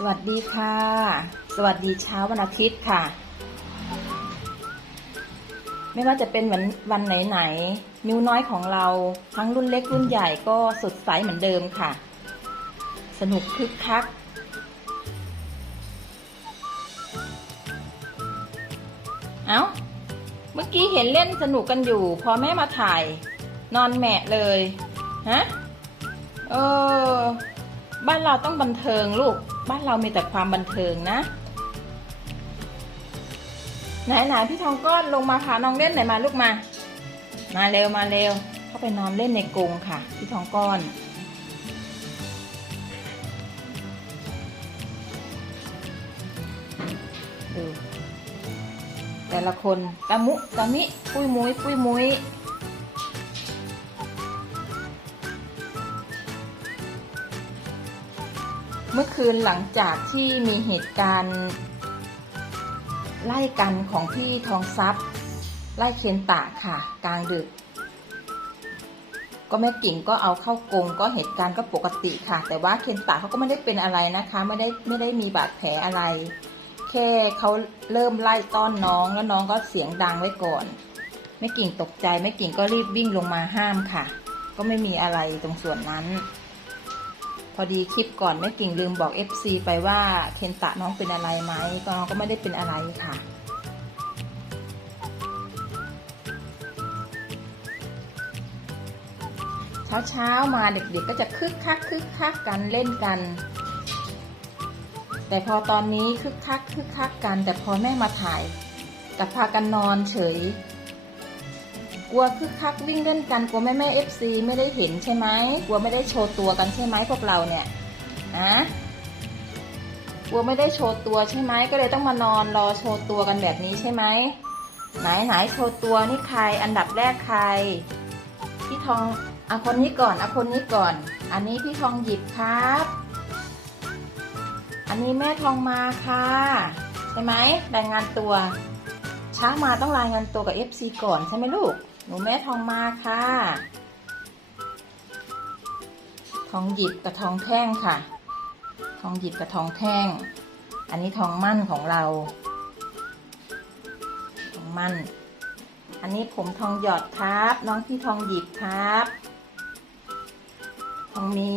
สวัสดีค่ะ สวัสดีเช้าวันอาทิตย์ค่ะ ไม่ว่าจะเป็นวันวันไหนๆนิ้วน้อยของเราทั้งรุ่นเล็กรุ่นใหญ่ก็สดใสเหมือนเดิมค่ะ สนุกคึกคัก เอา้า เมื่อกี้เห็นเล่นสนุกกันอยู่ พอแม่มาถ่าย นอนแหมะเลย ฮะ เออ บ้านเราต้องบันเทิงลูก บ้านเรามีแต่ความบันเทิงนะ ไหนไหนพี่ทองก้อนลงมาพาน้องเล่นไหนมาลูกมา มาเร็วมาเร็ว เข้าไปนอนเล่นในกรงค่ะ พี่ทองก้อนดูแต่ละคนตะมุตะมิปุ้ยมุ้ยปุ้ยมุ้ย มื่อคืนหลังจากที่มีเหตุการณ์ ไล่กันของพี่ทองทรัพย์ไล่เคนตะค่ะ กลางดึก ก็แม่กิ่งก็เอาเข้ากรงก็เหตุการณ์ก็ปกติค่ะ แต่ว่าเคนตะเขาก็ไม่ได้เป็นอะไรนะคะ ไม่ได้ไม่ได้มีบาดแผลอะไร แค่เขาเริ่มไล่ต้อนน้องแล้วน้องก็เสียงดังไว้ก่อนแม่กิ่งตกใจแม่กิ่งก็รีบวิ่งลงมาห้ามค่ะ ก็ไม่มีอะไรตรงส่วนนั้น พอดีคลิปก่อนแม่กิ่งลืมบอก FC ไปว่าเคนตะน้องเป็นอะไรไหมก็น้องก็ไม่ได้เป็นอะไรค่ะ เช้าเช้าๆมาเด็กๆก็จะคึกคักคึกคักกันเล่นกัน แต่พอตอนนี้คึกคักคึกคักกัน แต่พอแม่มาถ่ายกับพากันนอนเฉย กลัวคึกคักวิ่งเล่นกันกลัวแม่แม่เอฟซีไม่ได้เห็นใช่ไหมกลัวไม่ได้โชว์ตัวกันใช่ไหมพวกเราเนี่ยนะกลัวไม่ได้โชว์ตัวใช่ไหมก็เลยต้องมานอนรอโชว์ตัวกันแบบนี้ใช่ไหมไหนไหนโชว์ตัวนี่ใครอันดับแรกใครพี่ทองเอาคนนี้ก่อนเอาคนนี้ก่อน อันนี้พี่ทองหยิบครับ อันนี้แม่ทองมาค่ะใช่ไหมรายงานตัว ช้ามาต้องรายงานตัวกับ FC ก่อนใช่ไหมลูก หนูแม่ทองมาค่ะ ทองหยิบกับทองแท่งค่ะ ทองหยิบกับทองแท่ง อันนี้ทองมั่นของเรา ทองมั่น อันนี้ผมทองหยอดครับ น้องพี่ทองหยิบครับ ทองมี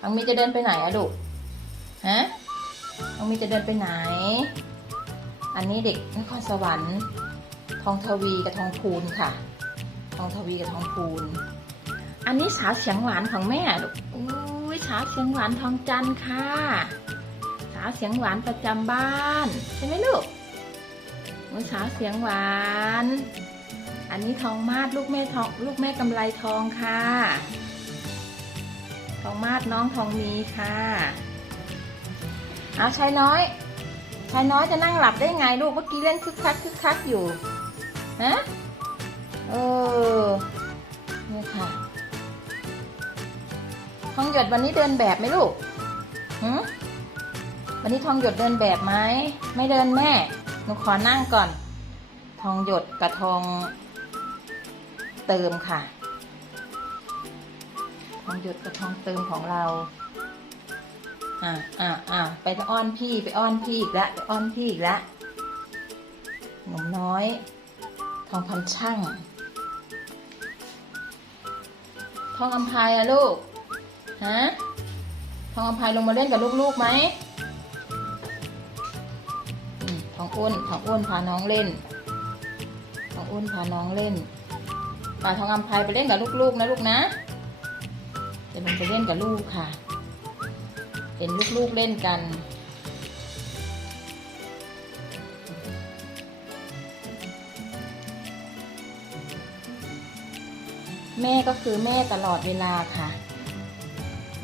ทองมีจะเดินไปไหนอะลูกฮะน้องมีจะเดินไปไหน อันนี้เด็กนครสวรรค์ ทองทวีกับทองพูนค่ะ ทองทวีกับทองพูนอันนี้สาวเสียงหวานของแม่ลูกอุ้ยสาวเสียงหวานทองจันทร์ค่ะ สาวเสียงหวานประจำบ้านใช่ไหมลูกอุ้ยสาวเสียงหวาน อันนี้ทองมาดลูกแม่ทองลูกแม่กำไรทองค่ะ ทองมาดน้องทองมีค่ะเอาชายน้อยชายน้อยจะนั่งหลับได้ไงลูกเมื่อกี้เล่นคึกคักคึกคักอยู่ฮะ เออนี่ค่ะทองหยดวันนี้เดินแบบไหมลูกหืมวันนี้ทองหยดเดินแบบไหมไม่เดินแม่หนูขอนั่งก่อน ทองหยดกับทองเติมค่ะ ทองหยดกับทองเติมของเราอ่าอ่าอ่าไปอ้อนพี่ไปอ้อนพี่อีกแล้วไปอ้อนพี่อีกแล้วหนุ่มน้อย ทองพันช่าง ทองอำพายอะลูก ฮะ ทองอำพายลงมาเล่นกับลูกๆไหมทองอ้วนทองอ้วนพาน้องเล่น ทองอ้วนพาน้องเล่นป่าทองอำพายไปเล่นกับลูกๆนะลูกนะเดี๋ยวมันไปเล่นกับลูกค่ะ เห็นลูกๆเล่นกัน แม่ก็คือแม่ตลอดเวลาค่ะ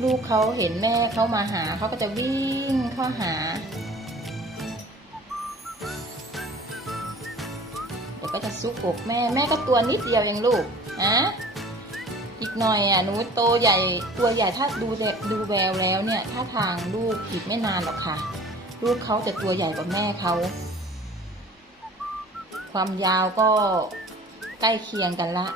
ลูกเขาเห็นแม่เขามาหาเขาก็จะวิ่งเข้าหา เดี๋ยวก็จะซุกอกแม่แม่ก็ตัวนิดเดียวเองลูกอะอีกหน่อยอะหนูโตใหญ่ตัวใหญ่ถ้าดูแลดูแววแล้วเนี่ยถ้าทางลูกอีกไม่นานหรอกค่ะ ลูกเขาจะตัวใหญ่กว่าแม่เขาความยาวก็ใกล้เคียงกันละ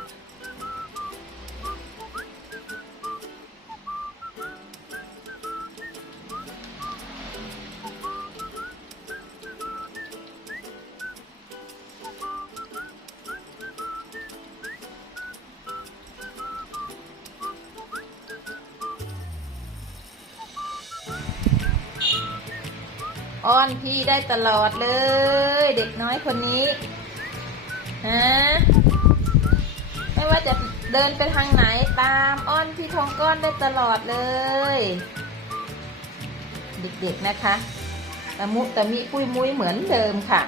อ้อนพี่ได้ตลอดเลย เด็กน้อยคนนี้ฮะไม่ว่าจะเดินไปทางไหนตามอ้อนพี่ทองก้อนได้ตลอดเลย เด็กๆนะคะตะมุตะมิปุ้ยมุ้ยเหมือนเดิมค่ะ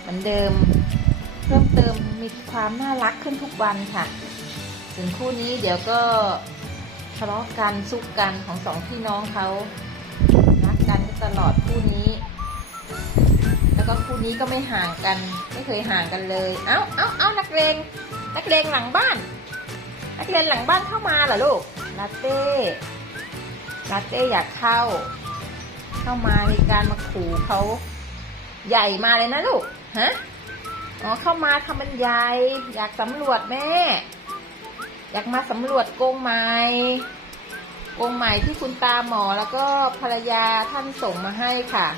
เหมือนเดิม เพิ่มเติมมีความน่ารักขึ้นทุกวันค่ะ ถึงคู่นี้เดี๋ยวก็ทะเลาะกันซุกกันของสองพี่น้องเขา กันตลอดคู่นี้ แล้วก็คู่นี้ก็ไม่ห่างกัน ไม่เคยห่างกันเลย เอ้าเอ้าเอ้านักเรียนนักเรียนหลังบ้าน นักเรียนหลังบ้านเข้ามาเหรอลูกลาเต้ลาเต้อยากเข้า เข้ามาในการมาขู่เขาใหญ่มาเลยนะลูกฮะอ๋อเข้ามาทำบรรยายอยากสำรวจแม่ อยากมาสำรวจกรงไม้ กรงไม้ที่คุณตาหมอแล้วก็ภรรยาท่านส่งมาให้ค่ะ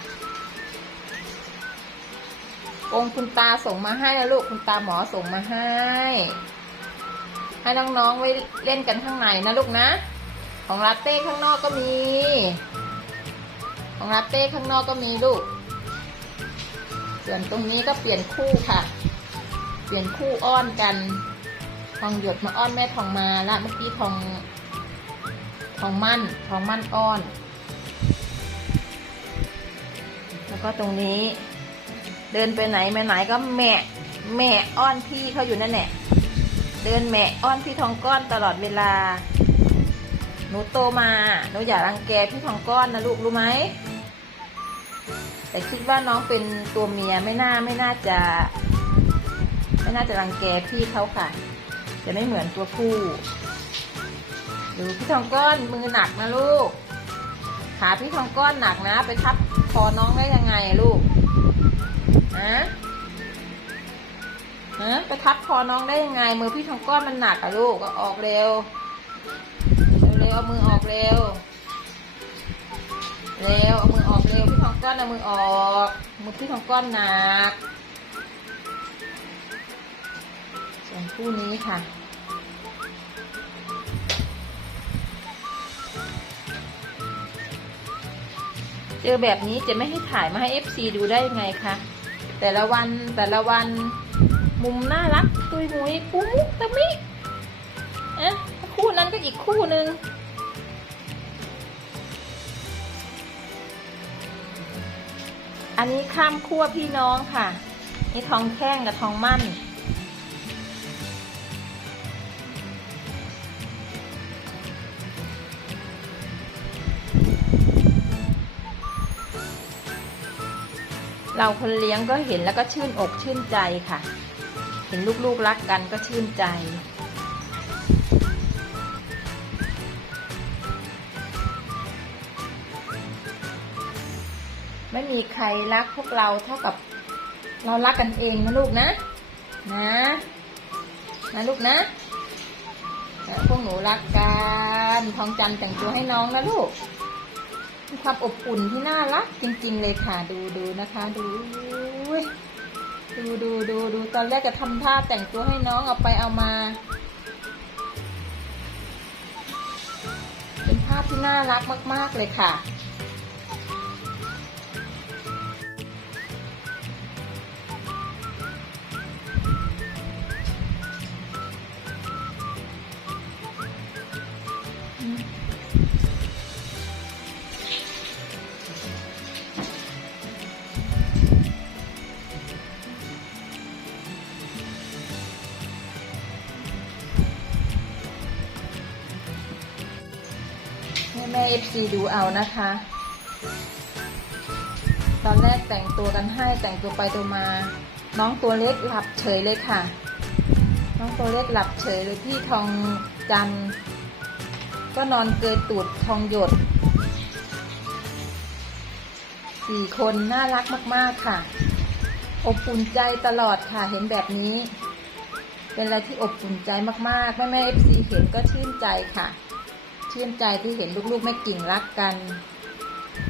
กรงคุณตาส่งมาให้แล้วลูกคุณตาหมอส่งมาให้ ให้น้องๆไว้เล่นกันข้างในนะลูกนะ ของลาเต้ข้างนอกก็มี ของลาเต้ข้างนอกก็มีลูก ส่วนตรงนี้ก็เปลี่ยนคู่ค่ะ เปลี่ยนคู่อ้อนกัน ทองหยดมาอ้อนแม่ทองมาละเมื่อกี้ทอง ทองมั่นทองมั่นอ้อน แล้วก็ตรงนี้ เดินไปไหนมาไหนก็แม่แม่อ้อนพี่เขาอยู่นั่นแหละเดินแม่อ้อนพี่ทองก้อนตลอดเวลา หนูโตมาหนูอย่ารังแกพี่ทองก้อนนะลูกรู้ไหมแต่คิดว่าน้องเป็นตัวเมียไม่น่าไม่น่าจะ ไม่น่าจะรังแกพี่เขาค่ะ จะไม่เหมือนตัวผู้ ดูพี่ทองก้อนมือหนักนะลูก ขาพี่ทองก้อนหนักนะ ไปทับคอน้องได้ยังไงลูกฮะฮะไปทับคอน้องได้ยังไง มือพี่ทองก้อนมันหนักอะลูกก็ออกเร็ว เร็วเอามือออกเร็ว เร็วเอามือออกเร็วพี่ทองก้อนเอามือออก มือพี่ทองก้อนหนักส่วนคู่นี้ค่ะ เจอแบบนี้จะไม่ให้ถ่ายมาให้ FC ดูได้ยังไงคะ แต่ละวันแต่ละวันมุมน่ารักตุยมุยปุ๊มตะมิเอ๊ะคู่นั้นก็อีกคู่หนึ่งอันนี้ข้ามขั้วพี่น้องค่ะ นี่ทองแท่งกับทองมั่น เราคนเลี้ยงก็เห็นแล้วก็ชื่นอกชื่นใจค่ะ เห็นลูกๆรักกันก็ชื่นใจ ไม่มีใครรักพวกเราเท่ากับเรารักกันเองนะลูกนะ นะนะลูกนะพวกหนูรักกันทองจันแต่งตัวให้น้องนะลูก มีความอบอุ่นที่น่ารักจริง ๆ เลยค่ะ ดูดูนะคะ ดูดูดูดูดูตอนแรกจะทำท่าแต่งตัวให้น้องเอาไปเอามา เป็นภาพที่น่ารักมาก ๆ เลยค่ะ เอฟซีดูเอานะคะ ตอนแรกแต่งตัวกันให้แต่งตัวไปตัวมา น้องตัวเล็กหลับเฉยเลยค่ะ น้องตัวเล็กหลับเฉยเลยพี่ทองจันก็นอนเกยตูดทองหยดสี่คนน่ารักมาก ๆ ค่ะ อบอุ่นใจตลอดค่ะ เห็นแบบนี้ เป็นอะไรที่อบอุ่นใจมาก ๆ แม่แม่เอฟซีเห็นก็ชื่นใจค่ะ ชื่นใจที่เห็นลูกๆแม่กิ่งรักกัน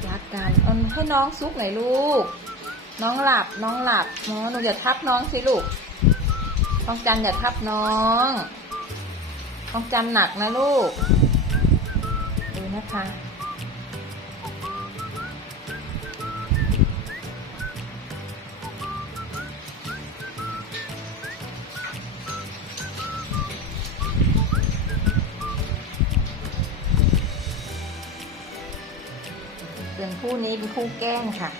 รักกันเอาให้น้องซุกหน่อยลูก น้องหลับน้องหลับน้องหนูอย่าทับน้องสิลูกต้องจันอย่าทับน้องต้องจันหนักนะลูก ดูนะคะ คู่นี้เป็นคู่แกล้งค่ะ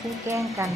คู่แกล้งกัน